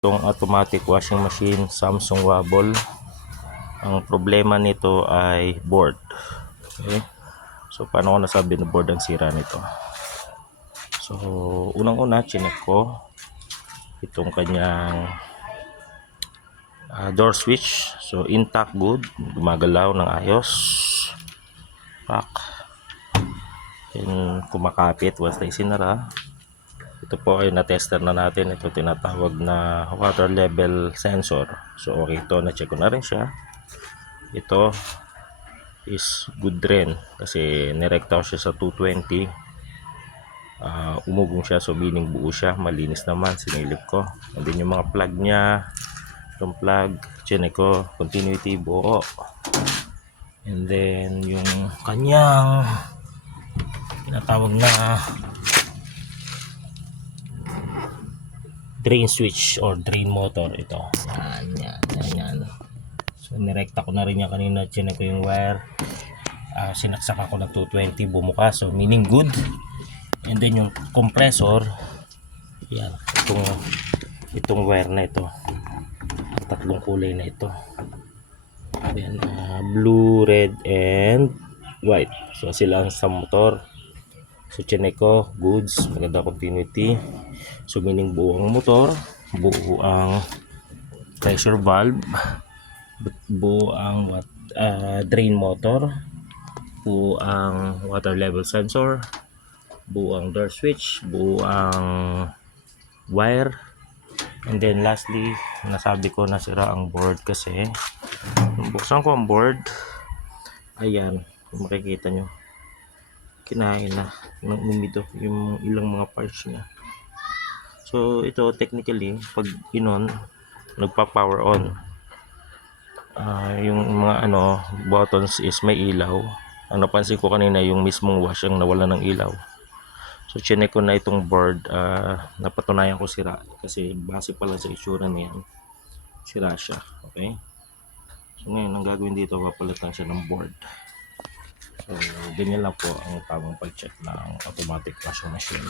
Itong automatic washing machine Samsung Wabble, ang problema nito ay board. Okay, so paano ko nasabi na board ang sira nito? So unang-una chinek ko itong kanyang door switch. So intact, good, gumagalaw ng ayos, pack, and kumakapit once na isinara. Ito po ay na-tester na natin. Ito tinatawag na water level sensor. So okay, ito na-check ko na rin siya. Ito is good rin kasi nirekta ko siya sa 220. Umugong siya, so meaning buo siya, malinis naman, sinilip ko. And then yung mga plug niya, itong plug, chinek ko, continuity, buo. And then yung kanyang tinatawag na drain switch or drain motor, ito. Yan. So nirekta ko na rin yan kanina, chinek ko yung wire. Sinaksak ako ng 220, bumuka, so meaning good. And then yung compressor, yan, itong wire na ito, tatlong kulay na ito. Then blue, red, and white. So sila ang sa motor. So chinek ko, goods, maganda continuity. So meaning buo ang motor, buo ang pressure valve, buo ang drain motor, buo ang water level sensor, buo ang door switch, buo ang wire. And then lastly, nasabi ko nasira ang board kasi buksan ko ang board, ayan, kung makikita nyo, kinain na ng umido yung ilang mga parts niya. So ito technically pag inon, nagpa-power on, yung mga buttons is may ilaw. Ang napansin ko kanina yung mismong wash ang nawala ng ilaw. So chinek ko na itong board, napatunayan ko sira kasi base pala sa itsura niyan, sira siya. Okay, so ngayon ang gagawin dito, papalitan siya ng board. So ganyan lang po ang tamang pag-check ng automatic washing machine.